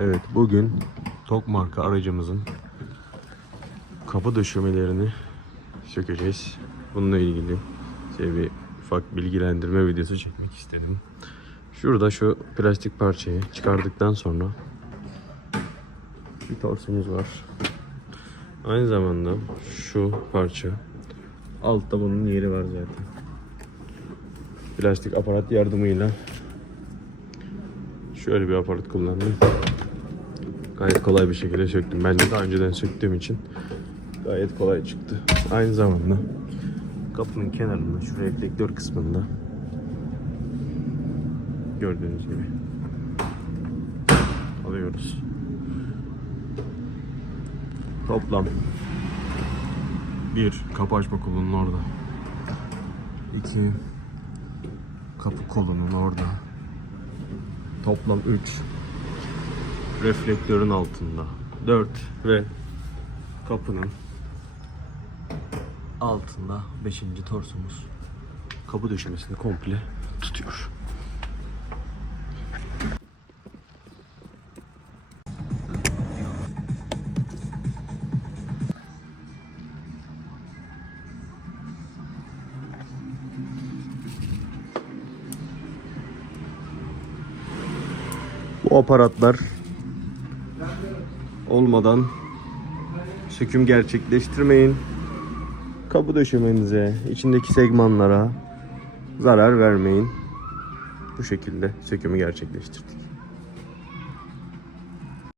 Evet bugün Tok marka aracımızın kapı döşemelerini sökeceğiz. Bununla ilgili size bir ufak bilgilendirme videosu çekmek istedim. Şurada şu plastik parçayı çıkardıktan sonra bir torsumuz var. Aynı zamanda şu parça altta bunun yeri var zaten. Plastik aparat yardımıyla şöyle bir aparat kullandım. Gayet kolay bir şekilde söktüm. Ben de daha önceden söktüğüm için gayet kolay çıktı. Aynı zamanda kapının kenarında şu reflektör kısmında gördüğünüz gibi alıyoruz. Toplam bir kapı açma kolunun orada. iki kapı kolunun orada. Toplam 3 reflektörün altında 4 ve kapının altında 5. torsumuz kapı döşemesini komple tutuyor. Bu aparatlar olmadan söküm gerçekleştirmeyin. Kapı döşemenize, içindeki segmanlara zarar vermeyin. Bu şekilde sökümü gerçekleştirdik.